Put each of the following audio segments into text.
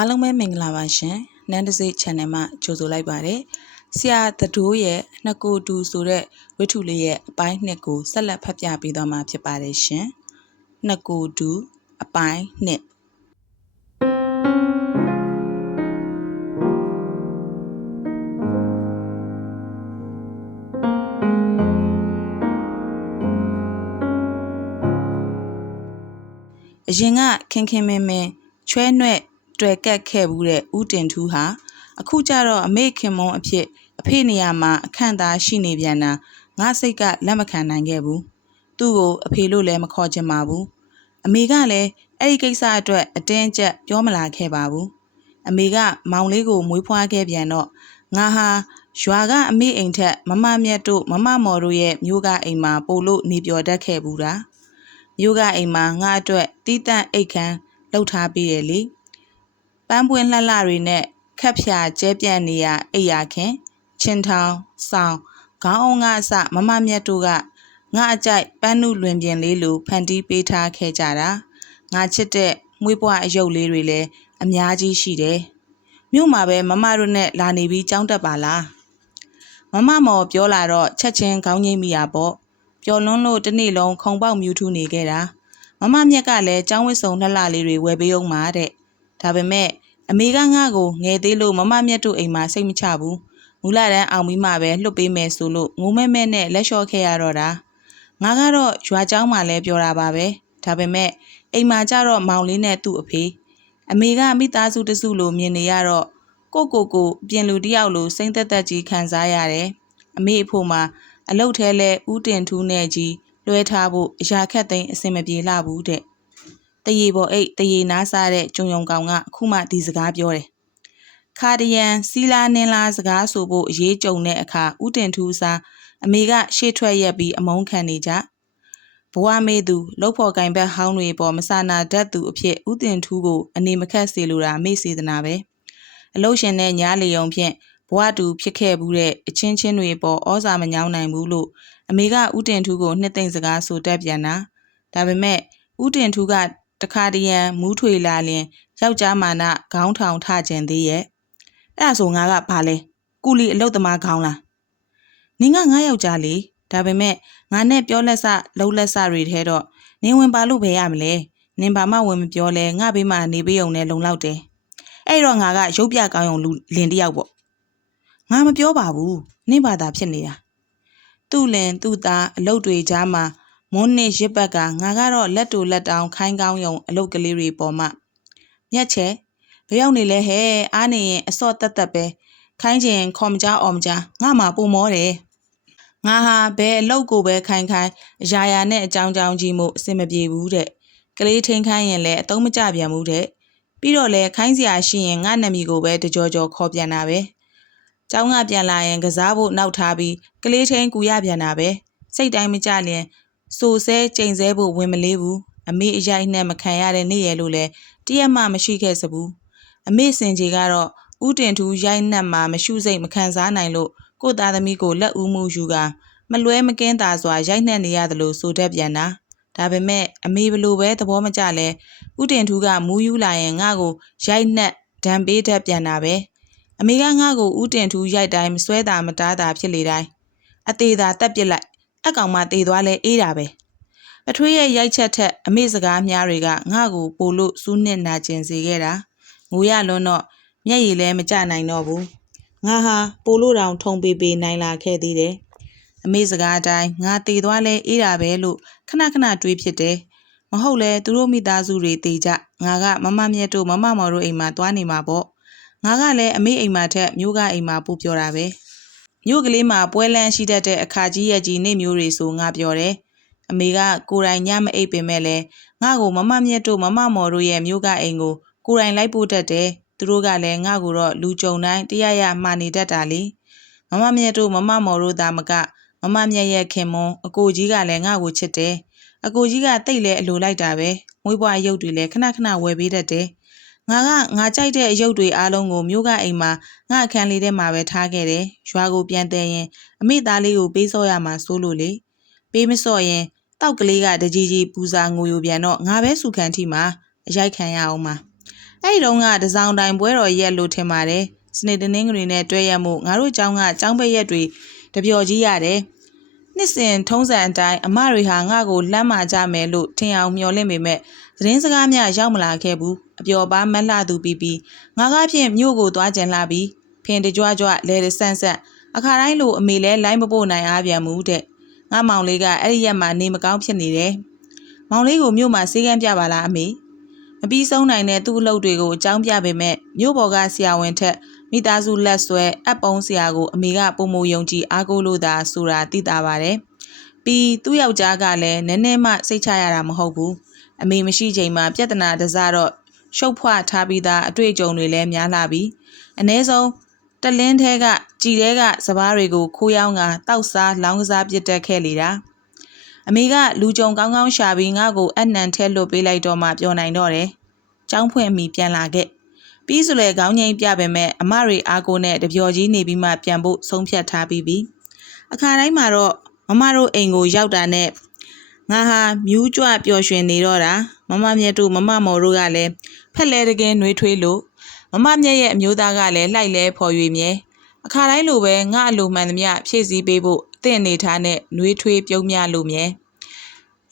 အားလုံးပဲမင်္ဂလာပါရှင်နန်းတစိ channel မှာကြိုဆိုလိုက်ပါတယ်ဆရာတဒိုးရဲ့နှစ်ကိုတူဆိုတဲ့ဝိထုလေးရဲ့အပိုင်းနှစ်ကိုဆက်လက်ဖတ်ပြပေးသွားမှာဖြစ်ပါတယ်ရှင်နှစ်ကိုတူအပိုင်းနှစ်အရင်ကခင်ခင်မင်မင်ချွဲနှဲ့ တွေ့ကက်ခဲ့ဘူးတဲ့ဦးတင်ထူးဟာအခုကျတော့အမေခင်မုံအဖြစ်အဖေနေရာမှာအခန့်သားရှိနေပြန်တာငါစိတ်ကလက်မခံနိုင်ခဲ့ဘူးသူ့ကိုအဖေလို့လည်းမခေါ်ချင်ပါဘူးအမေကလည်းအဲ့ဒီကိစ္စအတွက်အတင်းအကျပ်ပြောမလာခဲ့ပါဘူးအမေကမောင်လေးကိုမွေးဖွားခဲ့ပြန်တော့ငါဟာရွာကအမေအိမ်ထက်မမမြတ်တို့မမမော်တို့ရဲ့မျိုးကအိမ်မှာပို့လို့နေပြော်တတ်ခဲ့ဘူးတာမျိုးကအိမ်မှာငါအတွက်တီးတန့်အိတ်ခမ်းလှုပ်ထားပြီးရလေ ပန်းပွင့်လှလှတွေနဲ့ခက်ဖြာကျဲပြန့်နေရအိယာခင်ချင်းထောင်ဆောင်ခေါင်းအောင်ကအစမမမြတ်တို့ကငါအကြိုက်ပန်းနုလွင်ပြင်လေးလိုဖန်တီးပေးထားခဲ့ကြတာငါချစ်တဲ့မွေးပွားအယုတ်လေးတွေလည်းအများကြီးရှိတယ်မြို့မှာပဲမမတို့နဲ့လာနေပြီးကြောင်းတက်ပါလားမမမော်ပြောလာတော့ချက်ချင်းခေါင်းငိမ့်မိရပေါ့ပျော်လွန်းလို့တစ်နေ့လုံးခုံပေါက်မြူးထူးနေခဲ့တာမမမြက်ကလည်းចောင်းဝစ်စုံလှလှလေးတွေဝယ်ပေးအောင်ပါတဲ့ ဒါပေမဲ့အမေကငါ့ကိုငယ်သေးလို့မမမြတ်တို့အိမ်မှာစိတ်မချဘူးမူလတန်းအောင်ပြီးမှပဲလွတ်ပေးမယ်ဆိုလို့ငုံမဲမဲနဲ့လက်လျှော့ခဲ့ရတော့တာငါကတော့ရွာเจ้าမှာလဲပြောတာပါပဲဒါပေမဲ့အိမ်မှာကျတော့မောင်လေးနဲ့သူ့အဖေအမေကမိသားစုတစုလိုမြင်နေရတော့ကိုကိုကိုပြင်လူတယောက်လိုစိမ့်သက်သက်ကြီးခံစားရတယ်အမေအဖို့မှာအလုတ်ထဲလဲဥတင်ထူးနဲ့ကြီးလွှဲထားဖို့အရာခက်သိမ်းအစင်မပြေလှဘူးတဲ့ တရေပေါ်အိတ်တရေနားစားတဲ့ကျုံယုံကောင်ကအခုမှဒီစကားပြောတယ်ခါတရန်စီလာနင်းလာစကားဆိုဖို့အရေးကြုံတဲ့အခါဥတင်ထူးစားအမေကရှေ့ထွက်ရက်ပြီးအမုန်းခံနေကြဘဝမေးသူလောက်ဖို့ကင်ဘက်ဟောင်းတွေပေါ်မဆာနာတတ်သူအဖြစ်ဥတင်ထူးကိုအနေမခက်စေလိုတာမေ့စေတနာပဲအလုရှင်နဲ့ညားလီယုံဖြင့်ဘဝတူဖြစ်ခဲ့ဘူးတဲ့အချင်းချင်းတွေပေါ်ဩဇာမညောင်းနိုင်ဘူးလို့အမေကဥတင်ထူးကိုနှစ်သိမ့်စကားဆိုတတ်ပြန်တာဒါပေမဲ့ဥတင်ထူးက တခါတရံမူးထွေလာလင်ယောက်ျားမာနခေါင်းထောင်ထကျင်သေးရဲ့အဲ့ဒါဆိုငါကဘာလဲကုလီအလုတ်သမားခေါင်းလားနင်ကငါယောက်ျားလေဒါပေမဲ့ငါနဲ့ပြောလက်စလှုပ်လက်စတွေထဲတော့နင်ဝင်ပါလို့ပဲရမလဲနင်ဘာမှဝင်မပြောလဲငါဘေးမှာနေပေးုံနဲ့လုံလောက်တယ်အဲ့တော့ငါကရုပ်ပြကောင်းအောင်လူလင်တယောက်ပေါ့ငါမပြောပါဘူးနင့်ဘာသာဖြစ်နေတာသူ့လင်သူ့သားအလုတ်တွေကြားမှာ မွန်းနစ်ရစ်ဘက်ကငါကတော့လက်တူလက်တောင်ခိုင်းကောင်းယုံအလုတ်ကလေးတွေပေါ်မှာမြက်ချဲဘယ်ရောက်နေလဲဟဲ့အားနေရင်အစော့တက်တက်ပဲခိုင်းချင်ခေါ်မကြအော်မကြငါမှပုံမောတယ်ငါဟာဘယ်အလုတ်ကိုပဲခိုင်းခိုင်းအရာရာနဲ့အကြောင်းကြောင်းကြီးမို့အဆင်မပြေဘူးတဲ့ကလေးထိန်ခိုင်းရင်လည်းအသုံးမကျပြန်ဘူးတဲ့ပြီးတော့လဲခိုင်းစရာရှိရင်ငါနာမည်ကိုပဲတကြောကြောခေါ်ပြန်တာပဲ။ကျောင်းကပြန်လာရင်ကစားဖို့နောက်ထားပြီးကလေးထင်းကူရပြန်တာပဲ။စိတ်တိုင်းမကြလျင် စိုးဆဲကြိမ်ဆဲဖို့ဝင်မလေးဘူး။အမေအရိုက်နဲ့မခံရတဲ့နေ့ရလို့လဲတရက်မှမရှိခဲ့စဘူး။အမေစင်ကြီးကတော့ဥတင်ထူးရိုက်နှက်မှမရှုစိတ်မခံစားနိုင်လို့ကိုသားသမီးကိုလက်ဦးမှုယူကမလွဲမကင်းတာစွာရိုက်နှက်နေရတယ်လို့ဆိုတတ်ပြန်တာ။ဒါပေမဲ့အမေဘလို့ပဲသဘောမကျလဲဥတင်ထူးကမူးယူလာရင်ငါ့ကိုရိုက်နှက်ဒဏ်ပေးတတ်ပြန်တာပဲအမေကငါ့ကိုဥတင်ထူးရိုက်တိုင်းမစွဲတာမတားတာဖြစ်လေတိုင်းအသေးသာတက်ပစ်လိုက် အကောင်မှတေသွားလဲအေးတာပဲပထွေးရဲ့ရိုက်ချက်ထက်အမေစကားများတွေကငါ့ကိုပိုလို့စူးနစ်နာကျင်စေခဲ့တာငိုရလွန်းတော့မျက်ရည်လည်းမကျနိုင်တော့ဘူးငါဟာပိုလို့တောင်ထုံပေပေနိုင်လာခဲ့သေးတယ်အမေစကားအတိုင်းငါတည်သွားလဲအေးတာပဲလို့ခဏခဏတွေးဖြစ်တယ်မဟုတ်လဲသူတို့မိသားစုတွေတည်ကြငါကမမမြတ်တို့မမမော်တို့အိမ်မှာသွားနေမှာပေါ့ငါကလည်းအမေအိမ်မှာထက်မျိုးကအိမ်မှာပို့ပြောတာပဲ မျိုးကလေးမှာပွဲလန်းရှိတတ်တဲ့အခါကြီးရဲ့ကြီးနေမျိုးတွေဆိုငါပြောတယ်အမေကကိုယ်တိုင်ညမအိပ်ပင်မဲ့လဲငါ့ကိုမမမြတ်တို့မမမော်တို့ရဲ့မျိုးကအိမ်ကိုကိုယ်တိုင်လိုက်ပို့တတ်တယ်သူတို့ကလည်းငါ့ကိုတော့လူကြုံတိုင်းတရရမှားနေတတ်တာလေမမမြတ်တို့မမမော်တို့သာမကမမမြတ်ရဲ့ခင်မွန်အကိုကြီးကလည်းငါ့ကိုချစ်တယ်အကိုကြီးကတိတ်လဲအလိုလိုက်တာပဲမွေးပွားရုပ်တွေလည်းခဏခဏဝယ်ပေးတတ်တယ် ငါကငါကြိုက်တဲ့အယုတ်တွေအားလုံးကိုမြို့ကအိမ်မှာငါအခန်းလေးထဲမှာပဲထားခဲ့တယ်ရွာကိုပြန်တဲ့ရင်အမိသားလေးကိုပေးစော့ရမှာစိုးလို့လေပေးမစော့ရင်တောက်ကလေးကတကြီးကြီးပူစာငိုယူပြန်တော့ငါပဲစုခံထိမှာအရိုက်ခံရအောင်မှာ အဲ့ဒီတုန်းကတစောင်းတိုင်းပွဲတော်ရက်လို့ထင်ပါတယ်စနေတနင်္ဂနွေနဲ့တွဲရက်မှုငါတို့เจ้าကเจ้าဘက်ရက်တွေတပျော်ကြီးရတယ်နှစ်စဉ်ထုံးစံအတိုင်းအမတွေဟာငါ့ကိုလမ်းမာကြမယ်လို့ထင်အောင်မျှော်လင့်ပေမဲ့သတင်းစကားများရောက်မလာခဲ့ဘူး အပျော်ပါမက်လှသူပြီးပြီးငါကဖြင့်မြို့ကိုသွားကျင်လာပြီးဖင်တကြွကြွလဲဆန့်ဆန့်အခါတိုင်းလိုအမေလဲလိုင်းမပို့နိုင်အားပြန်မှုတဲ့ငါမောင်လေးကအဲ့ဒီရက်မှာနေမကောင်းဖြစ်နေတယ်မောင်လေးကိုမြို့မှာစေးကမ်းပြပါလားအမေမပြီးဆုံးနိုင်တဲ့သူ့အလုပ်တွေကိုအကြောင်းပြပေမဲ့မြို့ပေါ်ကဆရာဝန်ထက်မိသားစုလက်ဆွဲအပ်ပုံးဆရာကိုအမေကပုံမယုံကြည်အားကိုးလို့သာဆိုတာသိတာပါတယ်။ပြီးသူ့ယောက်ျားကလည်းနည်းနည်းမှစိတ်ချရတာမဟုတ်ဘူး။အမေမရှိချိန်မှာပြဿနာတစားတော့ ရှုပ်ဖွားထားပြီးသားအတွေ့အကြုံတွေလည်းများလာပြီးအ ਨੇ ဆုံးတလင်းထဲကကြည်ထဲကစပားတွေကိုခိုးယောင်းကတောက်စားလောင်းကစားပစ်တက်ခဲ့လေတာ။အမေကလူကြုံကောင်းကောင်းရှာပြီးငါ့ကိုအနံထဲလွတ်ပေးလိုက်တော့မှပြောနိုင်တော့တယ်။ကျောင်းဖွင့်အမိပြန်လာခဲ့။ပြီးဆိုလေခေါင်းငိမ့်ပြပေမဲ့အမတွေအားကိုနဲ့တပျော်ကြီးနေပြီးမှပြန်ဖို့ဆုံးဖြတ်ထားပြီးပြီ။အခါတိုင်းမှာတော့မမတို့အိမ်ကိုရောက်တာနဲ့ ငါဟာမြူးကြွပျော်ရွှင်နေတော့တာမမမြတ်တို့မမမော်တို့ကလည်းဖက်လဲတကယ်နှွေးထွေးလို့မမမြတ်ရဲ့အမျိုးသားကလည်းလှိုက်လဲဖော်ရွေမြဲအခါတိုင်းလိုပဲငါအလိုမှန်သမျှဖြည့်ဆည်းပေးဖို့အသင့်အနေထားနဲ့နှွေးထွေးပြုံးမြလို့မြဲ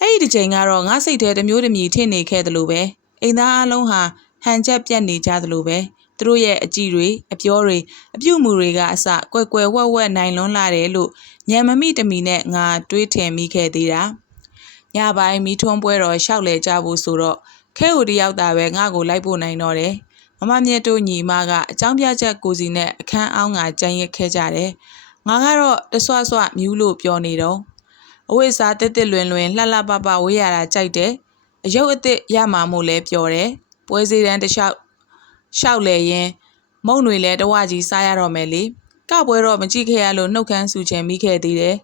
အဲ့ဒီတစ်ချိန်ကတော့ငါစိတ်ထဲတစ်မျိုးတစ်မြည်ထင်နေခဲ့တယ်လို့ပဲအိမ်သားအလုံးဟာဟန်ချက်ပြက်နေကြသလိုပဲသူတို့ရဲ့အကြည့်တွေအပြောတွေအပြုတ်မှုတွေကအစကွယ်ကွယ်ဝက်ဝက်နိုင်လွန်းလာတယ်လို့ညံမမိတမီနဲ့ငါတွေးထင်မိခဲ့သေးတာ ညပိုင်းမီးထွန်းပွဲတော်ရှောက်လဲကြဖို့ဆိုတော့ခဲဟိုတယောက်သာပဲငါ့ကိုလိုက်ဖို့နိုင်တော့တယ်မမမြတ်တို့ညီမကအကြောင်းပြချက်ကိုစီနဲ့အခန်းအောင်းကကြံရစ်ခဲ့ကြတယ်ငါကတော့တဆွဆွမြူးလို့ပြောနေတော့အဝိစားတက်တက်လွင်လွင်လှလှပပဝေးရတာကြိုက်တယ်အယုတ်အစ်စ်ရမှာမို့လဲပြောတယ်ပွဲစည်းတန်းတစ်လျှောက်ရှောက်လဲရင်မုံတွေလဲတဝကြီးစားရတော့မယ်လေကပွဲတော့မကြည့်ခဲ့ရလို့နှုတ်ခမ်းဆူချင်မိခဲ့သေးတယ်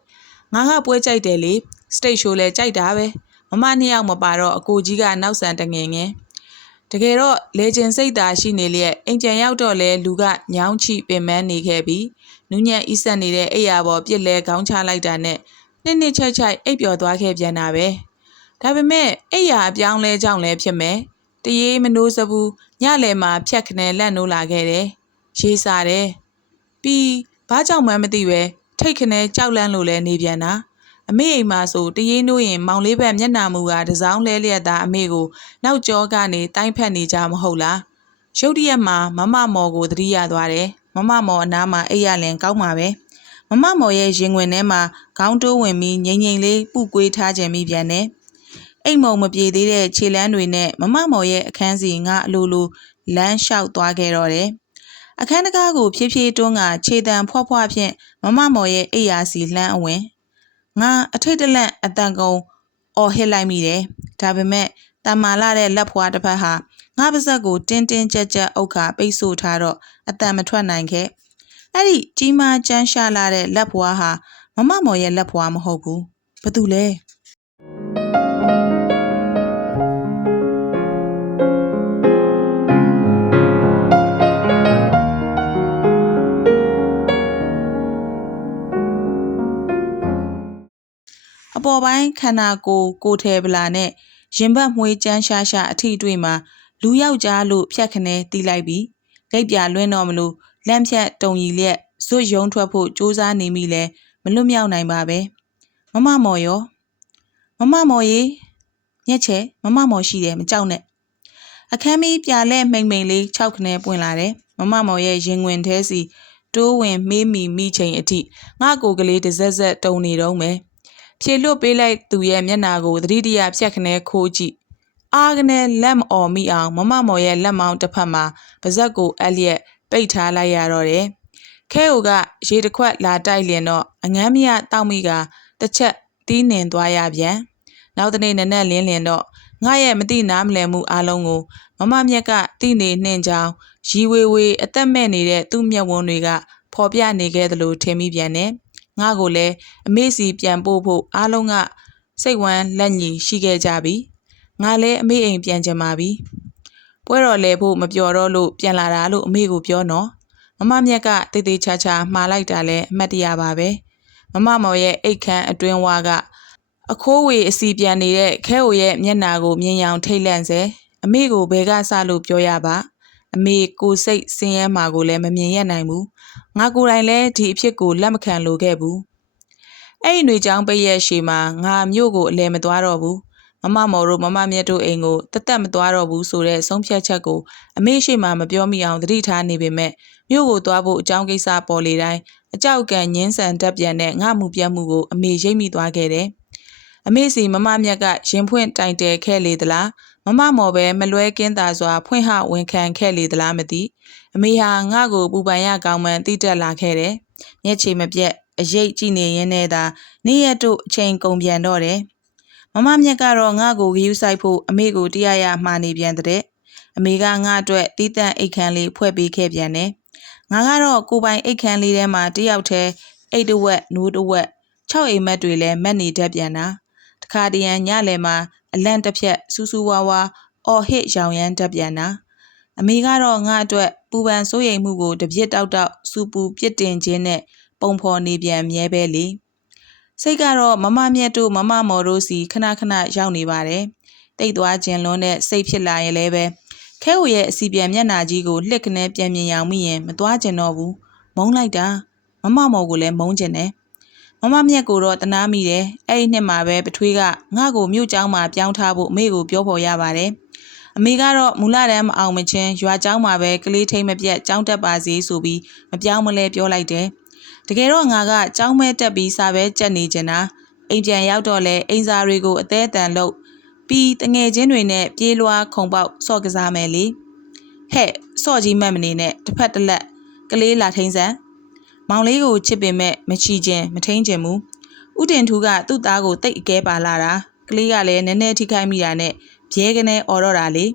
ငါကပွဲကြိုက်တယ်လေ စတိတ်ရှိုးလဲကြိုက်တာပဲမမနှစ်ယောက်မပါတော့အကိုကြီးကနောက်ဆန်တငင်ငင်တကယ်တော့လေကျင်စိတ်သာရှိနေလျက်အိမ်ပြန်ရောက်တော့လဲလူကညောင်းချိပင်ပန်းနေခဲ့ပြီးနူးညံ့ဤဆက်နေတဲ့အိယာပေါ်ပြစ်လဲခေါင်းချလိုက်တာနဲ့နှစ်နှစ်ချိုက်ချိုက်အိပ်ပျော်သွားခဲ့ပြန်တာပဲဒါပေမဲ့အိယာအပြောင်းလဲကြောင့်လဲဖြစ်မယ်တရေမနိုးစဘူးညလယ်မှာဖြတ်ခနဲလက်နိုးလာခဲ့တယ်ရေးစားတယ်ပြီးဘာကြောင့်မှမသိပဲထိတ်ခနဲကြောက်လန့်လို့လဲနေပြန်တာ အမေအိမ်မှာဆိုတရေနိုးရင်မောင်လေးဘက်မျက်နှာမူကတစောင်းလဲလျက်သားအမေကိုနောက်ကျောကနေတိုင်းဖက်နေကြမဟုတ်လားရုတ်တရက်မှာမမမော်ကိုသတိရသွားတယ်မမမော်အနားမှာအိပ်ရလင်ကောင်းပါပဲမမမော်ရဲ့ရင်ဝင်ထဲမှာခေါင်းတိုးဝင်ပြီးငိမ့်ငိမ့်လေးပုကွေးထားခြင်းမိပြန်တယ်အိမ်မုံမပြေသေးတဲ့ခြေလမ်းတွေနဲ့မမမော်ရဲ့အခန်းစီငါအလိုလိုလမ်းလျှောက်သွားခဲ့တော့တယ်အခန်းတကားကိုဖြည်းဖြည်းတွန်းကခြေတံဖွားဖွားဖြင့်မမမော်ရဲ့အိယာစီလှမ်းအဝင် ငါအထိတ်တလန့်အတန်ကုန်အော်ဟစ်လိုက်မိတယ်ဒါပေမဲ့တမ္မာလာတဲ့လက်ဖွားတစ်ဖက်ဟာငါပါဇက်ကိုတင်းတင်းကြပ်ကြပ်အုတ်ခါပိတ်ဆို့ထားတော့အတန်မထွက်နိုင်ခဲ့အဲ့ဒီကြီးမားကျန်းရှာလာတဲ့လက်ဖွားဟာမမမော်ရဲ့လက်ဖွားမဟုတ်ဘူးဘာတူလဲ အပေါ်ပိုင်းခန္ဓာကိုယ်ကိုယ်ထဲပလာနဲ့ရင်ဘတ်မွေးကျန်းရှားရှားအထီတွေ့မှာလူယောက်ျားလို့ဖြတ်ခနဲတီးလိုက်ပြီးဂိတ်ပြလွင်းတော့မလို့လမ်းဖြတ်တုံရီလျက်ဇွတ်ယုံထွက်ဖို့စူးစမ်းနေမိလဲမလွတ်မြောက်နိုင်ပါပဲမမမော်ရောမမမော်ရေညက်ချဲမမမော်ရှိတယ်မကြောက်နဲ့အခမ်းမီးပြလဲမိန်မိန်လေး၆ခနဲပွင့်လာတယ်မမမော်ရဲ့ရင်ဝင်သေးစီတိုးဝင်မေးမိမိချိန်အထိငါကိုကလေးတစ်စက်စက်တုံနေတော့မယ် ဖြေလွတ်ပေးလိုက်သူရဲ့မျက်နာကိုသတိတရဖြတ်ခနဲခိုးကြည့်အားကနေလက်မအော်မိအောင်မမမော်ရဲ့လက်မောင်းတစ်ဖက်မှာပါဇက်ကိုအက်လျက်ပိတ်ထားလိုက်ရတော့တယ်။ခဲအိုကရေတစ်ခွက်လာတိုက်လင်တော့အငမ်းမြတောက်မိကတစ်ချက်တီးနှင်သွားရပြန်။နောက်တနေ့နက်နက်လင်းလင်တော့ငါရဲ့မတိနားမလည်မှုအလုံးကိုမမမြက်ကတိနေနှင်ကြောင်းရီဝေဝေအသက်မဲ့နေတဲ့သူ့မျက်ဝန်းတွေက ဖော်ပြနေခဲ့သလိုထင်မိပြန်တယ်။ ငါကိုလည်းအမေစီပြန်ပို့ဖို့အားလုံးကစိတ်ဝမ်းလက်ညီရှိခဲ့ကြပြီ။ငါလည်းအမေအိမ်ပြန်ကြမှာပြီ။ပွဲတော်လဲဖို့မပြောတော့လို့ပြန်လာတာလို့အမေကိုပြောနော်။မမမြက်ကတေးသေးချာချာမှားလိုက်တာလဲအမှတ်တရပါပဲ။မမမော်ရဲ့အိတ်ခမ်းအတွင်းဝါကအခိုးဝေအစီပြန်နေတဲ့ခဲဟိုရဲ့မျက်နာကိုမြင်ရောင်ထိတ်လန့်စေအမေကိုဘဲကဆလို့ပြောရပါအမေကိုစိတ်ဆင်းရဲမှာကိုလည်းမမြင်ရနိုင်ဘူး ငါကိုယ်တိုင်လည်းဒီအဖြစ်ကိုလက်မခံလိုခဲ့ဘူးအဲ့ဒီຫນွေချောင်းပိတ်ရဲ့ရှေမှာငါမြို့ကိုအလဲမသွားတော့ဘူးမမမော်တို့မမမြတ်တို့အိမ်ကိုတသက်မသွားတော့ဘူးဆိုတဲ့ဆုံးဖြတ်ချက်ကိုအမေရှိမှမပြောမိအောင်သတိထားနေပေမဲ့မြို့ကိုသွားဖို့အကြောင်းကိစ္စပေါ်လေတိုင်းအကြောက်ကံငင်းဆန်တက်ပြန်တဲ့ငါမှုပြတ်မှုကိုအမေရိပ်မိသွားခဲ့တယ်။အမေစီမမမြတ်ကရင်ဖွင့်တိုင်တယ်ခဲ့လေသလားမမမော်ပဲမလွဲကင်းသာစွာဖွင့်ဟဝန်ခံခဲ့လေသလားမသိ အမေဟာငါ့ကိုပူပန်ရကောင်းမှန်တိတက်လာခဲ့တယ်။မျက်ခြေမပြတ်အရေးကြည့်နေရင်းနဲ့သာနေ့ရက်တို့အချိန်ကုန်ပြန်တော့တယ်။မမမြတ်ကတော့ငါ့ကိုဂယူးဆိုင်ဖို့အမေကိုတရားရမှားနေပြန်တဲ့အမေကငါ့အတွက်တီးတန့်အိတ်ခမ်းလေးဖွဲ့ပေးခဲ့ပြန်တယ်။ငါကတော့ကိုပိုင်အိတ်ခမ်းလေးထဲမှာတယောက်တည်းအိတ်တဝက်နိုးတဝက်၆အိမ်မက်တွေလည်းမက်နေတတ်ပြန်တာ။တခါတရံညလယ်မှာအလန့်တစ်ဖြက်စူးစူးဝါးဝါအော်ဟစ်ရောင်ရမ်းတတ်ပြန်တာ။အမေကတော့ငါအတွက် ပူပန်စိုးရိမ်မှုကိုတပြစ်တောက်တောက်စူပူပြစ်တင်ခြင်းနဲ့ပုံဖော်နေပြန်မြဲပဲလေ။စိတ်ကတော့မမမြတ်တို့မမမော်တို့စီခဏခဏရောက်နေပါတယ်။တိတ်သွားခြင်းလွန်းတဲ့စိတ်ဖြစ်လာရင်လည်းပဲခဲဝရဲ့အစီပြန်မျက်နာကြီးကိုလှစ်ကနေပြန်မြင်ရောင်မိရင်မသွားကျင်တော့ဘူးမုန်းလိုက်တာမမမော်ကိုလည်းမုန်းကျင်တယ်မမမြက်ကိုတော့တနာမိတယ်အဲ့ဒီနှစ်မှာပဲပထွေးကငါ့ကိုမြို့ကျောင်းမှာပြောင်းထားဖို့အမေကိုပြောဖို့ရပါတယ် အမေကတော့မူလတန်းမအောင်မချင်းရွာကျောင်းမှာပဲကလေးထိမ့်မပြတ်ကျောင်းတက်ပါစေဆိုပြီးမပြောင်းမလဲပြောလိုက်တယ်တကယ်တော့ငါကကျောင်းမဲတက်ပြီးစာပဲကြက်နေကျင်တာအိမ်ပြန်ရောက်တော့လဲအိမ်စာတွေကိုအသေးအတန်လုပ်ပြီးတငယ်ချင်းတွေနဲ့ပြေးလွှားခုံပေါက်စော့ကစားမယ်လေဟဲ့စော့ကြီးမတ်မနေနဲ့တစ်ဖက်တစ်လက်ကလေးလာထိန်စံမောင်လေးကိုချစ်ပင်မဲ့မချီခြင်းမထိန်ခြင်းဘူးဥတင်ထူးကသူ့သားကိုတိတ်အကဲပါလာတာကလေးကလည်းနည်းနည်းထိခိုက်မိတာနဲ့ ဘဲကနေអော်တော့တာလေ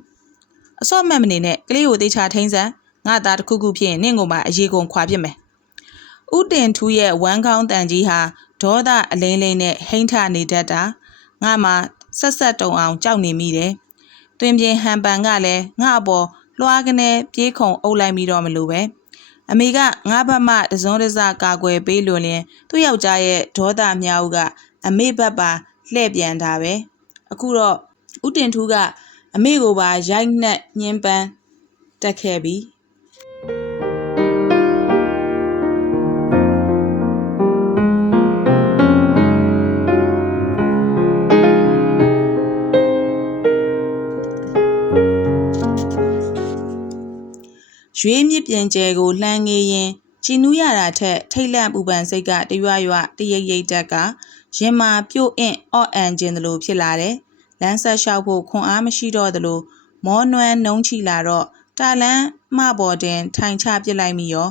အစော့မတ်မနေနဲ့ကလေးကိုတေချာထိန်စံငါသားတစ်ခုခုဖြစ်ရင်နင့်ကိုမှအရေးကုန်ခွာပြစ်မယ်ဥတင်ထူးရဲ့ဝမ်းကောင်းတန်ကြီးဟာဒေါသအလိမ့်လိမ့်နဲ့ဟိမ့်ထနေတတ်တာငါမှဆက်ဆက်တုံအောင်ကြောက်နေမိတယ်။တွင်ပြင်းဟန်ပန်ကလည်းငါ့အပေါ်လွှားကနေပြေးခုံအုပ်လိုက်ပြီးတော့မလို့ပဲ။အမေကငါ့ဘက်မှတစုံတစကာကွယ်ပေးလို့လင်သူ့ယောက်ျားရဲ့ဒေါသမြောက်ကအမေဘက်ပါလှည့်ပြန်တာပဲ။အခုတော့ ဥတင်ထူးကအမေကိုပါရိုက်နှက်ညှင်းပန်းတက်ခဲ့ပြီ။ရွေးမြစ်ပြင်ကျဲကိုလှမ်းငေးရင်ကြည်နူးရတာထက်ထိတ်လန့်ပူပန်စိတ်ကတရွရွတရိပ်ရိပ်တက်ကရင်မာပြုတ်အင့်အော့အန်ခြင်းသလိုဖြစ်လာတယ်။ လမ်းဆက်လျှောက်ဖို့ခွန်အားမရှိတော့သလိုမောနွမ်းနှုံးချီလာတော့တာလန်းမပေါ်တင် ထိုင်ချပစ်လိုက်မိရော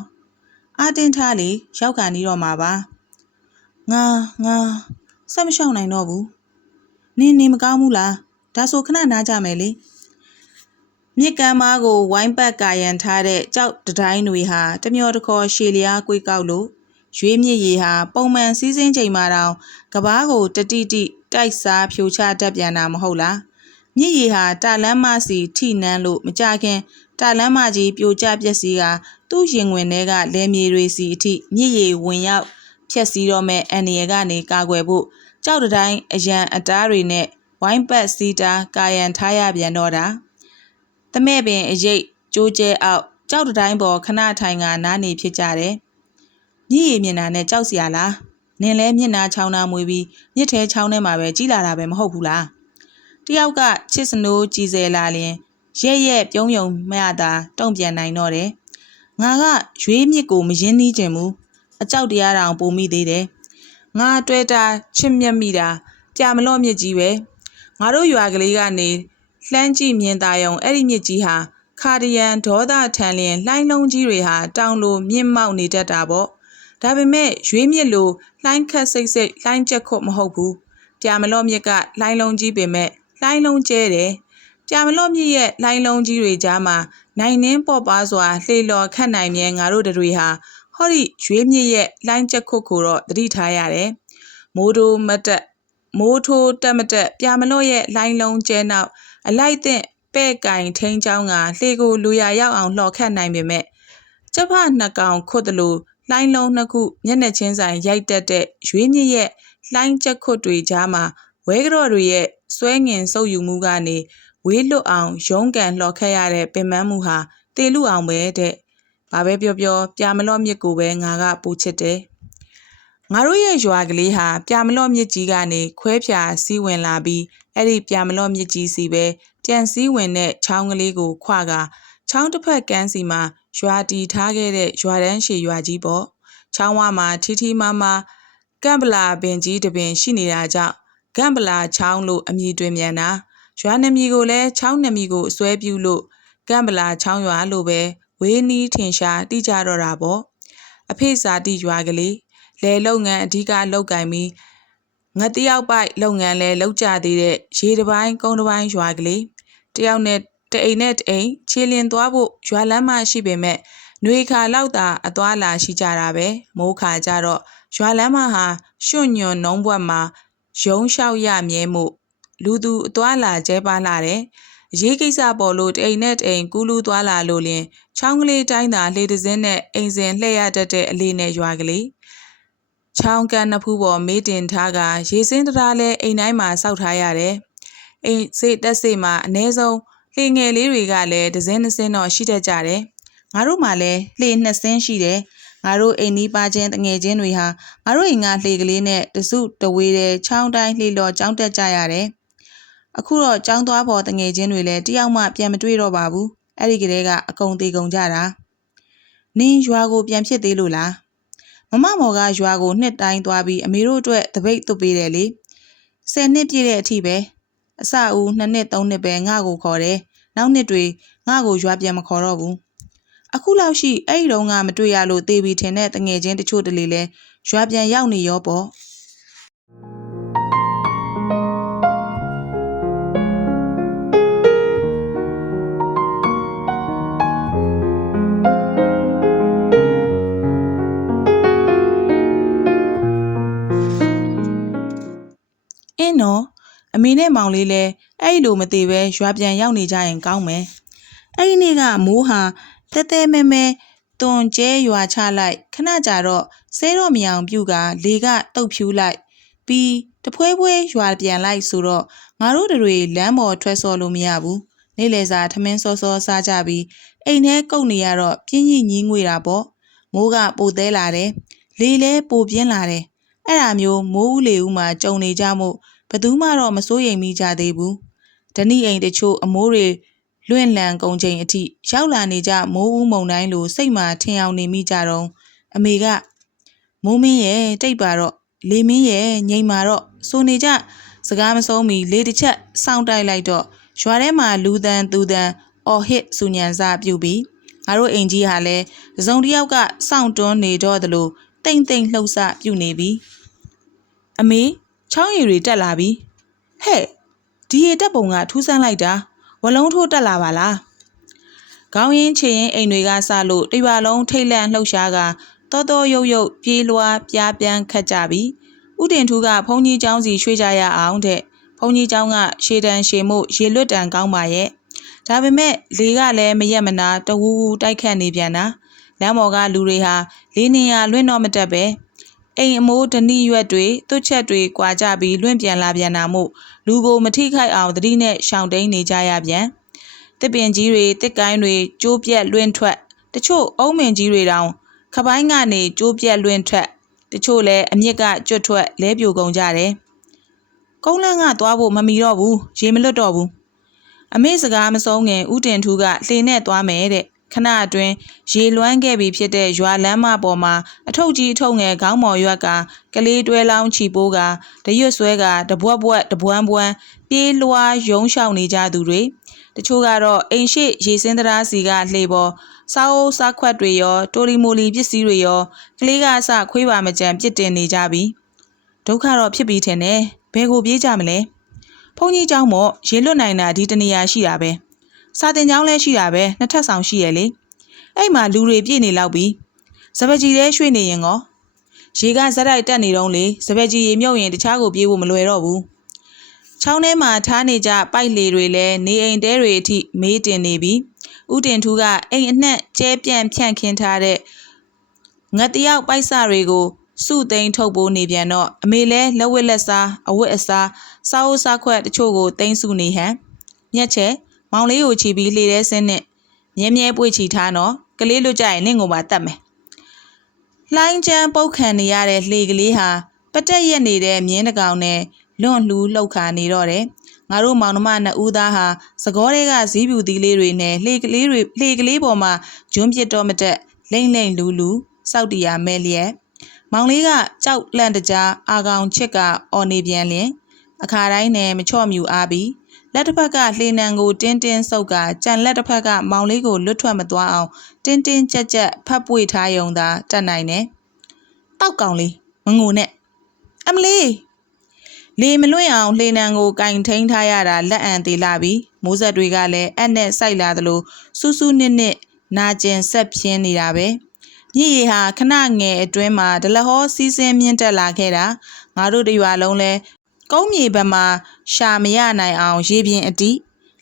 အာတင်ထားလေရောက်ကန်နေတော့မှာပါငါငါဆက်မလျှောက်နိုင်တော့ဘူးနင်းနေမကောင်းဘူးလားဒါဆိုခဏနားကြမယ်လေမြစ်ကမ်းမားကိုဝိုင်းပတ်ကာရန်ထားတဲ့ကြောက်တတိုင်းတွေဟာတမျောတခေါ်ရှည်လျားကွေးကောက်လို့ ရွေးမြစ်ရီဟာပုံမှန်စီးစင်းချိန်မှာတောင်ကဘားကိုတတိတိတိုက်စားဖြိုချတတ်ပြန်တာမဟုတ်လားမြစ်ရီဟာတာလန်းမစီထိနန်းလို့မကြခင်တာလန်းမကြီးပြိုကျပျက်စီးကသူ့ရင်ဝင်ထဲကလဲမြေတွေစီအထိမြစ်ရီဝင်ရောက်ဖြက်စီးတော့မဲ့အန်ရကနေကာကွယ်ဖို့ကြောက်တတိုင်းအရန်အတားတွေနဲ့ဝိုင်းပတ်စီတာကာယံထားရပြန်တော့တာတမဲ့ပင်အရိပ်ကြိုးကျဲအောက်ကြောက်တတိုင်းပေါ်ခဏထိုင်ကနားနေဖြစ်ကြတယ်။ မြည်ရည်မျက်နှာနဲ့ကြောက်စရာလား။နင်လဲမျက်နှာချောင်းနာမွေးပြီးမြစ်ထဲချောင်းထဲမှာပဲကြီးလာတာပဲမဟုတ်ဘူးလား။တယောက်ကချစ်စနိုးကြည်စဲလာလျင်ရဲ့ရဲ့ပြုံးယုံမရတာတုံ့ပြန်နိုင်တော့တယ်။ငါကရွေးမြစ်ကိုမရင်းနှီးခြင်းမူအကြောက်တရားတောင်ပုံမိသေးတယ်။ငါတွေ့တာချစ်မြတ်မိတာပြမလော့မြစ်ကြီးပဲ။ငါတို့ရွာကလေးကနေလှမ်းကြည့်မြင်သာယုံအဲ့ဒီမြစ်ကြီးဟာခါဒီယန်ဒေါသထန်လျင်လှိုင်းလုံးကြီးတွေဟာတောင်လိုမြင့်မောက်နေတတ်တာပေါ့ ဒါပေမဲ့ရွေးမြစ်လိုလှိုင်းခတ်စိတ်စိတ်လှိုင်းချက်ခုတ်မဟုတ်ဘူးပြာမလော့မြစ်ကလှိုင်းလုံးကြီးပေမဲ့လှိုင်းလုံးကျဲတယ်ပြာမလော့မြစ်ရဲ့လှိုင်းလုံးကြီးတွေကြားမှာနိုင်နှင်းပေါ်ပါစွာလှေလော်ခတ်နိုင်မြဲငါတို့တွေဟာဟောဒီရွေးမြစ်ရဲ့လှိုင်းချက်ခုတ်ကိုတော့သတိထားရတယ်မိုးတိုးမတက်မိုးထိုးတက်မတက်ပြာမလော့ရဲ့လှိုင်းလုံးကျဲနောက်အလိုက်တဲ့ပဲ့ကင်ထိန်းချောင်းကလှေကိုလူရရောက်အောင်လှော်ခတ်နိုင်ပေမဲ့ကျဖနှစ်ကောင်ခွတ်တလို့ လှိုင်းလုံးနှစ်ခုမျက်နှာချင်းဆိုင်ရိုက်တက်တဲ့ရွေးမြစ်ရဲ့လှိုင်းချက်ခွတ်တွေကြားမှာဝဲကြော်တွေရဲ့စွဲငင်ဆုပ်ယူမှုကနေဝေးလွတ်အောင်ရုံးကန်လှော်ခတ်ရတဲ့ပင်ပန်းမှုဟာတေလူအောင်ပဲတဲ့ဘာပဲပြောပြောပြာမလော့မြစ်ကိုပဲငါကပိုချစ်တယ်ငါတို့ရဲ့ရွာကလေးဟာပြာမလော့မြစ်ကြီးကနေခွဲဖြာစီးဝင်လာပြီးအဲ့ဒီပြာမလော့မြစ်ကြီးစီပဲပြန်စည်းဝင်တဲ့ချောင်းကလေးကိုခွက ချောင်းတစ်ဖက်ကန်းစီမှာရွာတီထားခဲ့တဲ့ရွာတန်းရှည်ရွာကြီးပေါ့ချောင်းဝမှာထီထီမာမာကမ်ပလာပင်ကြီးတစ်ပင်ရှိနေတာကြောင့်ကမ်ပလာချောင်းလို့အမည်တွင်မြန်တာရွာနမည်ကိုလည်းချောင်းနမည်ကိုအစွဲပြုလို့ကမ်ပလာချောင်းရွာလို့ပဲဝေးနီးထင်ရှားတိကြတော့တာပေါ့အဖေစာတိရွာကလေးလဲလုပ်ငန်းအဓိကလုပ်ကင်ပြီးငါတယောက်ပိုက်လုပ်ငန်းလဲလုပ်ကြသေးတဲ့ရေတပိုင်းကုန်းတပိုင်းရွာကလေးတယောက်နဲ့ တအိမ်နဲ့တအိမ်ခြေလင်သွားဖို့ရွာလမ်းမရှိပေမဲ့နှွေခါလောက်သာအသွားလာရှိကြတာပဲမိုးခါကြတော့ရွာလမ်းမဟာရွှွညွန်နှုံးဘွက်မှာရုံးလျှောက်ရမြဲမှုလူသူအသွားလာကျဲပါလာတယ်အရေးကိစ္စပေါ်လို့တအိမ်နဲ့တအိမ်ကူးလူးသွားလာလို့လင်ချောင်းကလေးတိုင်းသာလှေတစင်းနဲ့အိမ်စဉ်လှည့်ရတတ်တဲ့အလေးနဲ့ရွာကလေးချောင်းကန်နှစ်ဖူးပေါ်မေးတင်ထားကရေစင်းတရားလဲအိမ်တိုင်းမှာစောက်ထားရတယ်အိမ်စိတ်တက်စိတ်မှာအ ਨੇ ဆုံး လှေငယ်လေးတွေကလည်းဒဇင်းနှစ်စင်းတော့ရှိတတ်ကြတယ်ငါတို့မှလည်းလှေနှစ်စင်းရှိတယ်ငါတို့အိမ်နီးပါချင်းတငယ်ချင်းတွေဟာငါတို့အိမ်ကလှေကလေးနဲ့တစုတဝေးတဲ့ချောင်းတိုင်းလှေလော်ကြောင်းတက်ကြရတယ်အခုတော့ចောင်းသွားပေါ်တငယ်ချင်းတွေလည်းတယောက်မှပြန်မတွေ့တော့ပါဘူးအဲ့ဒီကလေးကအကုန်သေးကုန်ကြတာနင်းရွာကိုပြန်ဖြစ်သေးလို့လားမမမော်ကရွာကိုနှစ်တိုင်းသွားပြီးအမေတို့အတွက်တပိတ်သွတ်ပေးတယ်လေဆယ်နှစ်ပြည့်တဲ့အထိပဲ အစအဦးနှစ်နှစ်သုံးနှစ်ပဲငါ့ကိုခေါ်တယ်နောက်နှစ်တွေငါ့ကိုရွာပြန်မခေါ်တော့ဘူးအခုလောက်ရှိအဲ့ဒီတော့ငါမတွေ့ရလို့တေးပြီးထင်တဲ့တငယ်ချင်းတချို့တလေလဲရွာပြန်ရောက်နေရောပေါ့အင်းနော် အမေနဲ့မောင်လေးလဲအဲ့လိုမသေးပဲရွာပြန်ရောက်နေကြရင်ကောင်းမယ်အဲ့ဒီနေ့ကမိုးဟာတဲတဲမဲမဲတွန်ကျဲရွာချလိုက်ခဏကြာတော့ဆဲတော့မယောင်ပြုတ်ကလေကတုတ်ဖြူးလိုက်ပြီးတဖွဲဖွဲရွာပြန်လိုက်ဆိုတော့ငါတို့တွေလမ်းပေါ်ထွက်စော်လို့မရဘူးနေ့လယ်စာထမင်းစောစောစားကြပြီးအိမ်ထဲကုတ်နေရတော့ပြင်းကြီးညင်းငွေတာပေါ့မိုးကပိုသေးလာတယ်လေလဲပိုပြင်းလာတယ်အဲ့ဒါမျိုးမိုးဦးလေဦးမှာကြုံနေကြမှု ဘယ်သူမှတော့မစိုးရိမ်မိကြသေးဘူးဓနိအိမ်တချို့အမိုးတွေလွင့်လန်ကုန်ချိန်အထိရောက်လာနေကြမိုးဦးမုံတိုင်းလိုစိတ်မှာထင်အောင်နေမိကြတော့အမေကမိုးမင်းရဲ့တိတ်ပါတော့လေမင်းရဲ့ငိမ်မာတော့ဆိုနေကြစကားမဆုံးမီလေတစ်ချက်စောင့်တိုက်လိုက်တော့ရွာထဲမှာလူတန်သူတန်အော်ဟစ်စူညံစားပြုတ်ပြီးငါတို့အိမ်ကြီးဟာလည်းတစုံတစ်ယောက်ကစောင့်တွန်းနေတော့သလိုတိမ်တိမ်လှုပ်ဆပြုတ်နေပြီအမေ ချောင်းရည်တွေတက်လာပြီဟဲ့ဒီရတက်ပုံကထူးဆန်းလိုက်တာဝလုံးထိုးတက်လာပါလားခေါင်းရင်းချေရင်အိမ်တွေကစလို့တရွာလုံးထိတ်လန့်လှုပ်ရှားကတောတောရုပ်ရုပ်ပြေးလွှားပြားပြန်ခတ်ကြပြီဥတင်ထူးကဘုံကြီးเจ้าစီရွှေ့ကြရအောင်တဲ့ဘုံကြီးเจ้าကရှေတန်ရှေမှုရေလွတ်တန်ကောင်းပါရဲ့ဒါပေမဲ့လေကလည်းမရက်မနာတဝူဝူတိုက်ခတ်နေပြန်တာလမ်းပေါ်ကလူတွေဟာလေးနေရလွင့်တော့မတက်ပဲ အိမ်အမိုးဓနိရွက်တွေတွတ်ချက်တွေကွာကြပြီးလွင့်ပြန်လာပြန်တာမို့လူကိုမထိခိုက်အောင်သတိနဲ့ရှောင်တိန်နေကြရပြန်တစ်ပင်ကြီးတွေတစ်ကိုင်းတွေကျိုးပြက်လွင့်ထွက်တချို့အုံးမင်ကြီးတွေတောင်ခပိုင်းကနေကျိုးပြက်လွင့်ထွက်တချို့လည်းအမြစ်ကကျွတ်ထွက်လဲပြိုကုန်ကြတယ်ကုန်းလန်းကသွားဖို့မမီတော့ဘူးရေမလွတ်တော့ဘူးအမေစကားမဆုံးခင်ဥတင်ထူးကလှေနဲ့သွားမယ်တဲ့ ခဏအတွင်းရေလွှမ်းခဲ့ပြီဖြစ်တဲ့ရွာလမ်းမပေါ်မှာအထုပ်ကြီးအထုပ်ငယ်ခေါင်းမော်ရွက်ကကလေးတွဲလောင်းချီပိုးကတရွတ်ဆွဲကတပွက်ပွက်တပွန်းပွန်းပြေးလွှားယုံရှောင်နေကြသူတွေတချို့ကတော့အိမ်ရှိရေစင်းတရားစီကလှေပေါ်စားအိုးစားခွက်တွေရောတိုလီမိုလီပစ္စည်းတွေရောကလေးကအစခွေးပါမကြံပြစ်တင်နေကြပြီဒုက္ခတော့ဖြစ်ပြီးထင်တယ်ဘယ်ကိုပြေးကြမလဲဖုန်ကြီးเจ้าမော့ရေလွတ်နိုင်တာဒီတနေရာရှိတာပဲ စာတင်ကျောင်းလည်းရှိတာပဲနှစ်ထပ်ဆောင်ရှိရလေအဲ့မှာလူတွေပြည့်နေလောက်ပြီစပကြီးလည်းရွှေ့နေရင်ကောရေကဇက်တိုက်တက်နေတော့လေစပကြီးရေမြုပ်ရင်တခြားကိုပြေးဖို့မလွယ်တော့ဘူးချောင်းထဲမှာထားနေကြပိုက်လေတွေလည်းနေအိမ်တဲတွေအထိမေးတင်နေပြီဥတင်ထူးကအိမ်အနှက်ကျဲပြန့်ဖြန့်ခင်းထားတဲ့ငတ်တယောက်ပိုက်စတွေကိုစုသိမ်းထုတ်ပိုးနေပြန်တော့အမေလဲလက်ဝက်လက်စားအဝတ်အစားစားအိုးစားခွက်တချို့ကိုသိမ်းစုနေဟန်မြက်ချက် မောင်လေးကိုချီပြီးလှေထဲဆင်းနဲ့မြဲမြဲပွေ့ချီထားနော်ကလေးလွတ်ကြရင်နင့်ကိုပါတတ်မယ်လှိုင်းချမ်းပုတ်ခံနေရတဲ့လှေကလေးဟာပတက်ရက်နေတဲ့မြင်းတကောင်နဲ့လွန့်လှူးလှုပ်ခါနေတော့တယ်ငါတို့မောင်နှမနှစ်ဦးသားဟာသကောတွေကဇီးပြူသီးလေးတွေနဲ့လှေကလေးတွေလှေကလေးပေါ်မှာဂျွန်းပစ်တော့မတက်လိမ့်လိမ့်လူလူစောက်တီယာမဲလျက်မောင်လေးကကြောက်လန့်တကြားအာကောင်ချစ်ကအော်နေပြန်လျင်အခါတိုင်းနဲ့မချော့မြူအားပြီး လက်တစ်ဖက်ကလှေနံကိုတင်းတင်းဆုပ်ကကြံလက်တစ်ဖက်ကမောင်လေးကိုလွတ်ထွက်မသွားအောင်တင်းတင်းကြက်ကြက်ဖတ်ပွေထားယုံသာတတ်နိုင်တယ်။တောက်ကောင်လေးမငိုနဲ့အမလေးလေမလွင့်အောင်လှေနံကိုကင်ထိန်ထားရတာလက်အံသေးလာပြီမိုးဆက်တွေကလည်းအက်နဲ့စိုက်လာသလိုစူးစူးနစ်နစ်နာကျင်ဆက်ပြင်းနေတာပဲမြည်ရီဟာခဏငယ်အတွင်းမှာဒလဟောစီးစင်းမြင့်တက်လာခဲ့တာငါတို့တရွာလုံးလဲ ကုန်းမြေဘက်မှာရှာမရနိုင်အောင်ရေပြင်အတိ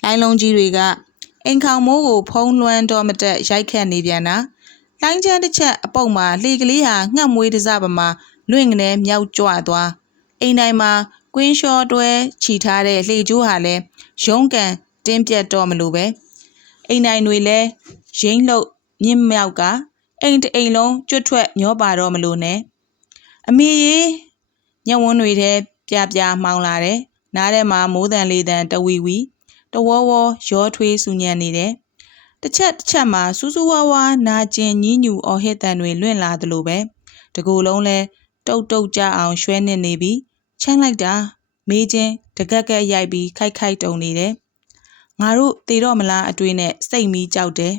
လိုင်းလုံးကြီးတွေကအိမ်ခေါင်မိုးကိုဖုံးလွှမ်းတော့မတက်ရိုက်ခတ်နေပြန်တာလိုင်းချမ်းတစ်ချက်အပုတ်မှာလှေကလေးဟာငှက်မွေးတစ်စပမှာလွင့်ကနေမြောက်ကြွသွားအိမ်တိုင်းမှာကွင်းလျှောတွဲခြိထားတဲ့လှေကျိုးဟာလည်းရုံးကန်တင်းပြတ်တော့မလို့ပဲအိမ်တိုင်းတွေလည်းရင်းလှုပ်မြင့်မြောက်ကအိမ်တအိမ်လုံးကျွတ်ထွက်မျောပါတော့မလို့နဲ့အမေရေညဝန်းတွေထဲ ပြပြမှောင်လာတယ်နားထဲမှာမိုးတန်လေးတန်တဝီဝီတဝေါဝေါရောထွေးဆူညံနေတယ်တစ်ချက်တစ်ချက်မှာစူးစူးဝါးဝါနာကျင်ညင်းညူအော်ဟစ်တန်တွေလွင့်လာသလိုပဲတကူလုံးလဲတုတ်တုတ်ကြအောင်ရွှဲနစ်နေပြီးချမ်းလိုက်တာမေးချင်းတကက်ကက်ရိုက်ပြီးခိုက်ခိုက်တုံနေတယ်ငါတို့သေတော့မလားအတွေ့နဲ့စိတ်မီးကြောက်တယ်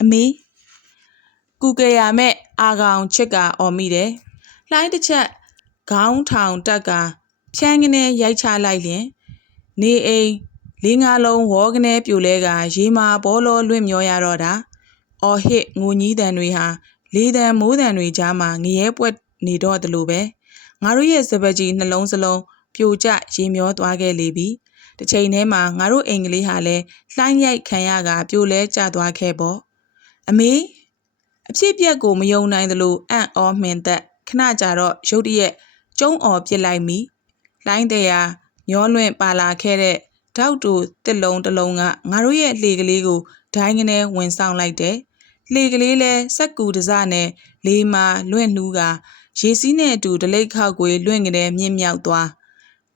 အမေကူကရမဲ့အာကောင်ချစ်ကအော်မိတယ်လှိုင်းတစ်ချက်ခေါင်းထောင်တက်က ဖြန်းကနေရိုက်ချလိုက်လျင် နေအိမ်လေးငါလုံးဝေါကနေပြိုလဲကရေမာဘောလောလွင့်မျောရတော့တာအော်ဟစ်ငိုကြီးတန်တွေဟာလေးတန်မိုးတန်တွေကြားမှာငရဲပွက်နေတော့တယ်လို့ပဲငါတို့ရဲ့စပက်ကြီးနှလုံးစလုံးပြိုကျရေမျောသွားခဲ့လေပြီတစ်ချိန်တည်းမှာငါတို့အိမ်ကလေးဟာလည်းလှိုင်းရိုက်ခံရကပြိုလဲကျသွားခဲ့ပေါ့အမေအဖြစ်ပြက်ကိုမယုံနိုင်သလိုအံ့ဩမှင်သက်ခဏကြာတော့ရုတ်တရက်ကျုံအော်ပြစ်လိုက်မိ လိုင်းတရားမျောလွင့်ပါလာခဲ့တဲ့တောက်တူတစ်လုံးတစ်လုံးကငါတို့ရဲ့လှေကလေးကိုဒိုင်းကနေဝင်ဆောင်လိုက်တယ်လှေကလေးလဲစက်ကူတစနဲ့လေးမာလွင့်နှူးကရေစီးနဲ့အတူဒလိတ်ခောက်ကိုလွင့်ကနေမြင့်မြောက်သွား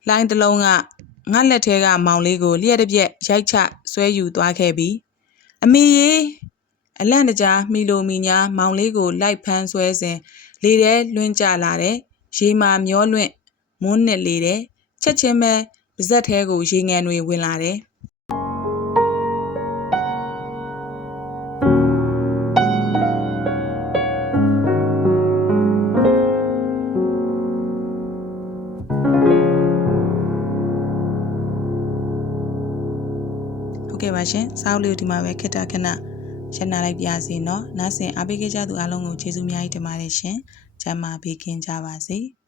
လိုင်းတစ်လုံးကငါလက်ထဲကမောင်လေးကိုလျှက်တစ်ပြက်ရိုက်ချဆွဲယူသွားခဲ့ပြီအမေရေအလန့်တကြားမိလိုမီညာမောင်လေးကိုလိုက်ဖမ်းဆွဲစဉ်လေထဲလွင့်ကျလာတယ်ရေမာမျောလွင့် မွန်းနစ်လေတယ်ချက်ချင်းပဲပါဇက်ထဲကိုရေငန်တွေဝင်လာတယ်ဟုတ်ကဲ့ပါရှင်စာအုပ်လေးကိုဒီမှာပဲခေတ္တခဏရနာလိုက်ပြစီเนาะနားဆင်အားပေးကြသူအားလုံးကိုကျေးဇူးအများကြီးတင်ပါတယ်ရှင်ကျမ်းမာပေးခင်ကြပါစေ။